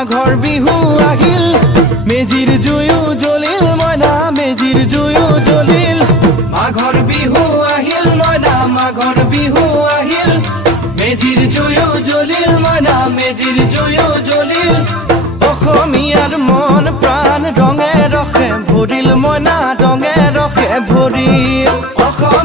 মাঘৰ বিহু আহিল মেজিৰ জুয়ো জ্বলিল মইনা মেজিৰ জুয়ো জ্বলিল মাঘৰ বিহু আহিল মইনা মাঘৰ বিহু আহিল মেজিৰ জুয়ো জ্বলিল মইনা মেজিৰ জুয়ো জ্বলিল অসমীয়াৰ মন প্ৰাণ ৰঙে ৰসে ভৰিল মইনা ৰঙে ৰসে ভৰিল